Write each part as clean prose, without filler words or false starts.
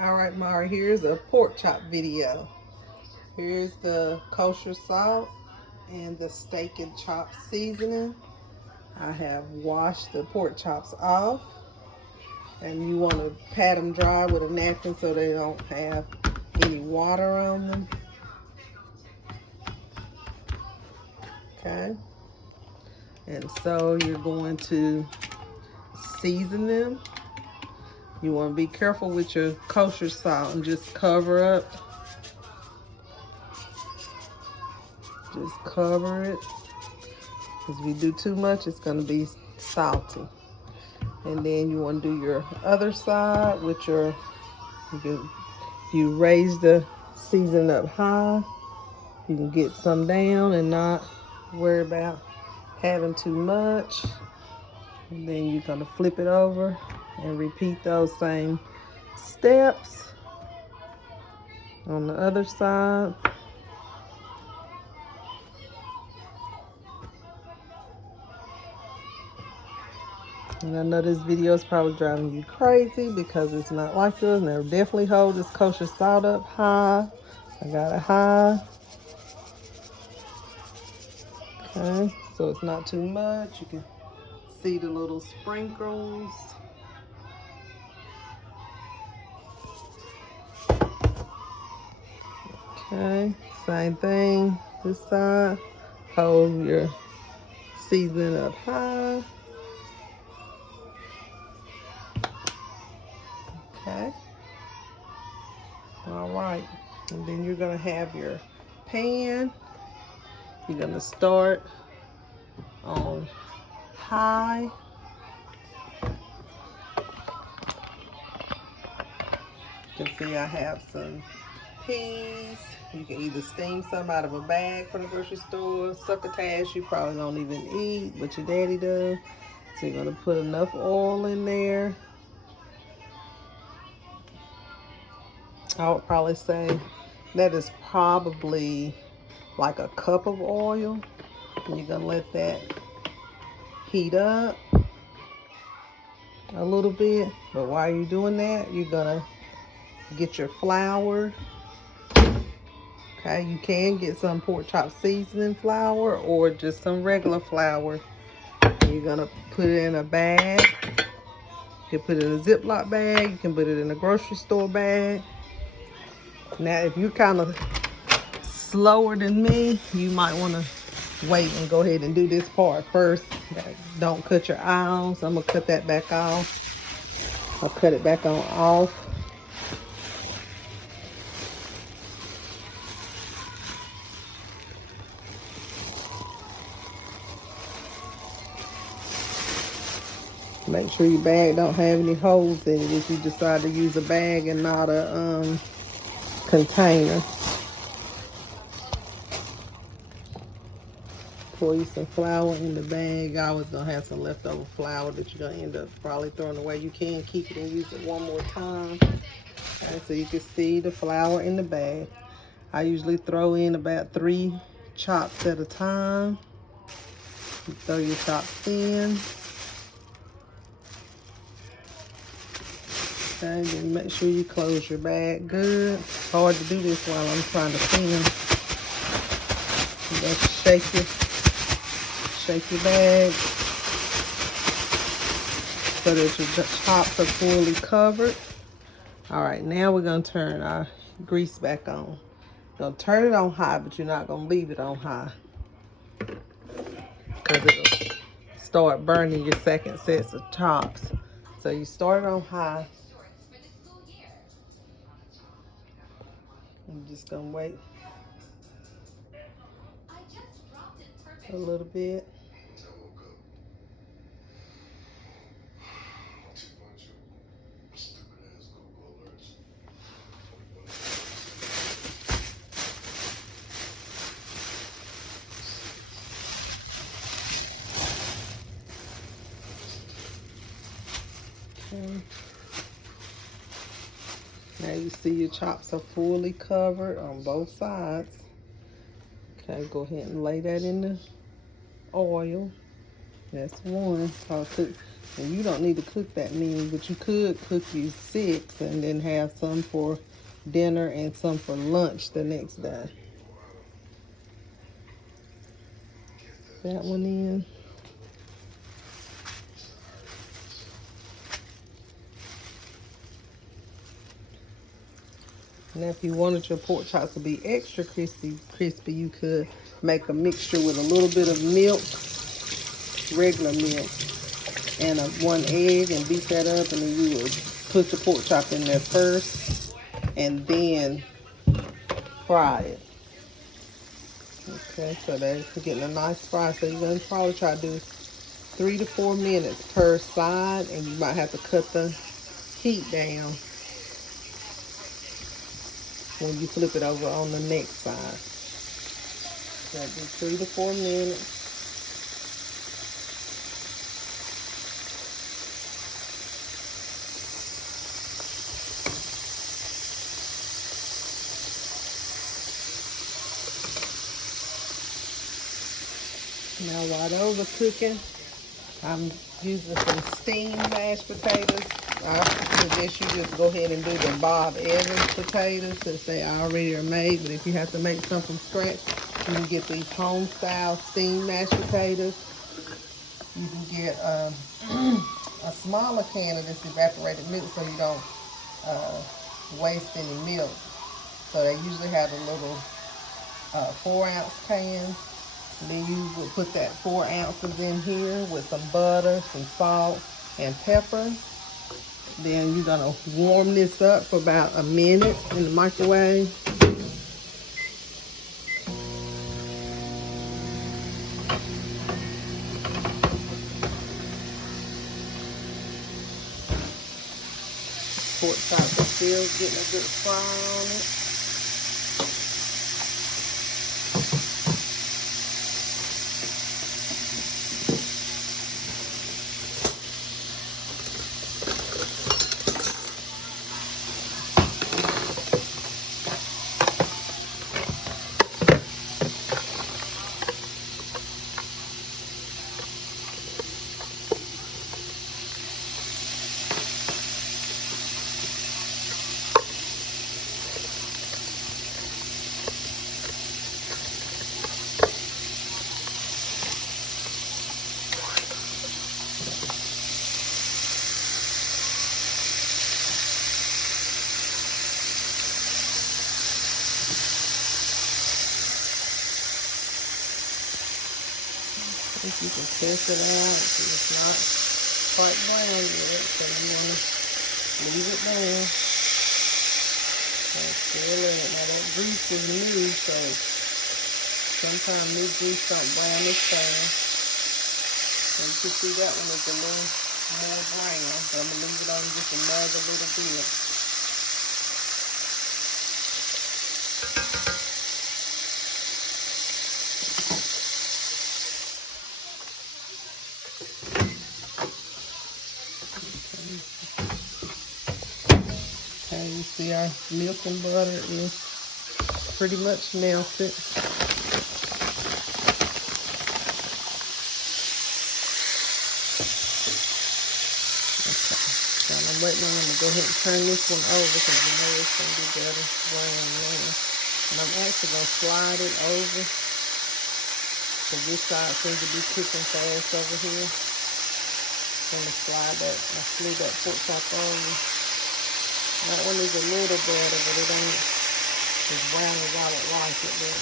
All right, Mara, here's a pork chop video. Here's the kosher salt and the steak and chop seasoning. I have washed the pork chops off, and you want to pat them dry with a napkin so they don't have any water on them. Okay, and so you're going to season them. You want to be careful with your kosher salt and just cover up. Just cover it, because if you do too much, it's going to be salty. And then you want to do your other side with your, you raise the season up high. You can get some down and not worry about having too much. And then you're going to flip it over and repeat those same steps on the other side. And I know this video is probably driving you crazy because it's not like this. And they'll definitely hold this kosher salt up high. I got it high. Okay, so it's not too much. You can see the little sprinkles. Okay, same thing this side. Hold your seasoning up high. Okay. All right. And then you're going to have your pan. You're going to start on high. You can see I have some peas. You can either steam some out of a bag from the grocery store. Succotash you probably don't even eat, but your daddy does. So you're going to put enough oil in there. I would probably say that is probably like a cup of oil. And you're going to let that heat up a little bit. But while you're doing that, you're going to get your flour. Okay, you can get some pork chop seasoning flour or just some regular flour. You're going to put it in a bag. You can put it in a Ziploc bag. You can put it in a grocery store bag. Now, if you're kind of slower than me, you might want to wait and go ahead and do this part first. Don't cut your eye on, so I'm going to cut that back off. I'll cut it back on off. Make sure your bag don't have any holes in it if you decide to use a bag and not a container. Pour you some flour in the bag. I always gonna have some leftover flour that you're gonna end up probably throwing away. You can keep it and use it one more time. Okay, so you can see the flour in the bag. I usually throw in about 3 chops at a time. You throw your chops in. Okay, then make sure you close your bag good. It's hard to do this while I'm trying to film. You just shake your bag so that your chops are fully covered. All right, now we're gonna turn our grease back on. Gonna turn it on high, but you're not gonna leave it on high because it'll start burning your second sets of chops. So you start it on high. I'm just gonna wait a little bit. Okay. Now you see your chops are fully covered on both sides. Okay, go ahead and lay that in the oil. That's one. And you don't need to cook that many, but you could cook you 6 and then have some for dinner and some for lunch the next day. That one in. Now, if you wanted your pork chops to be extra crispy, you could make a mixture with a little bit of milk, regular milk, and one egg, and beat that up, and then you would put the pork chop in there first, and then fry it. Okay, so that's getting a nice fry. So you're gonna probably try to do 3 to 4 minutes per side, and you might have to cut the heat down when you flip it over on the next side. So do 3 to 4 minutes. Now while those are cooking, I'm using some steamed mashed potatoes. I suggest you just go ahead and do the Bob Evans potatoes since they already are made. But if you have to make some from scratch, you can get these home style steamed mashed potatoes. You can get a smaller can of this evaporated milk so you don't waste any milk. So they usually have the little 4-ounce cans. Then you would put that 4 ounces in here with some butter, some salt, and pepper. Then you're gonna warm this up for about a minute in the microwave. Pork chops are still getting a good fry on it. If you can test it out, it's not quite brown yet, so you want to leave it there. That's still in it. Now that grease is new, so sometimes new grease don't brown as fast. So you can see that one is a little more brown, but I'm going to leave it on just another little bit. Okay, you see our milk and butter is pretty much melted. I'm waiting on them to go ahead and turn this one over because you know it's going to be better brown now. And I'm actually going to slide it over because this side seems to be cooking fast over here. I'm going to slide that, I slid that pork chop over. That one is a little better, but it ain't as brown as I would like it. But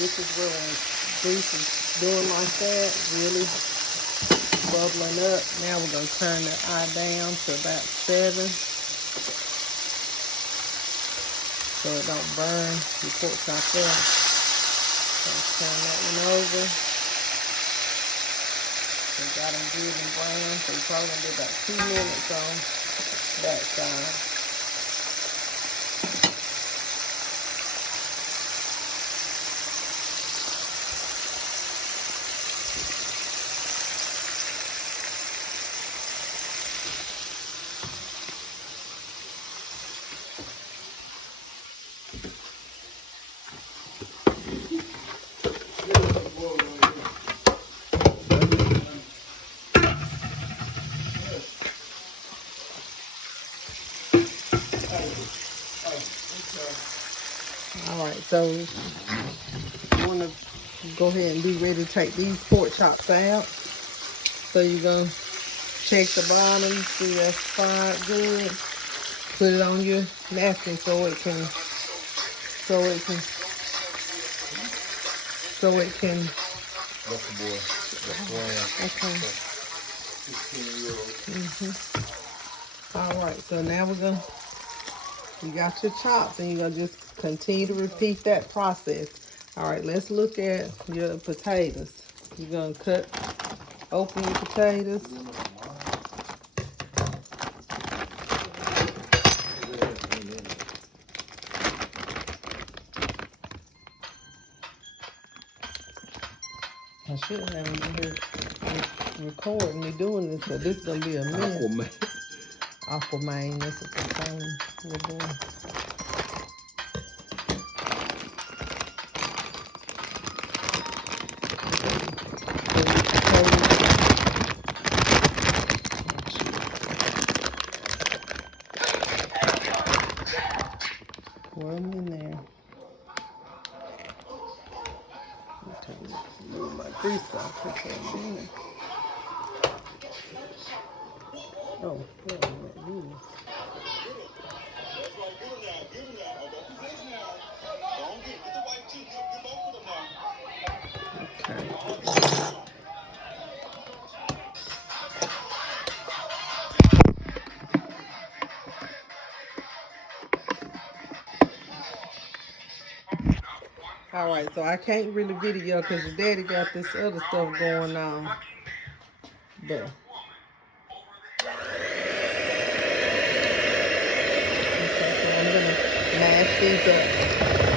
this is where when grease is doing like that, really bubbling up. Now we're going to turn the eye down to about 7 so it don't burn your pork chop up. So turn that one over. We got them good and brown, so you're probably going to do about 2 minutes on that side. So you want to go ahead and be ready to take these pork chops out. So you're going to check the bottom, see that's fried good. Put it on your napkin so it can That's the boy. okay. All right, so now you got your chops, and you're gonna just continue to repeat that process. All right, let's look at your potatoes. You're gonna open your potatoes. I should have him here recording me doing this, but this is gonna be a mess. Aquaman, that's what the phone we're doing. Pour them in there. Okay, move my grease off. Put that in there. Oh, yeah, okay. All right, so I can't really video because your daddy got this other stuff going on. But okay, so I'm gonna mash these up.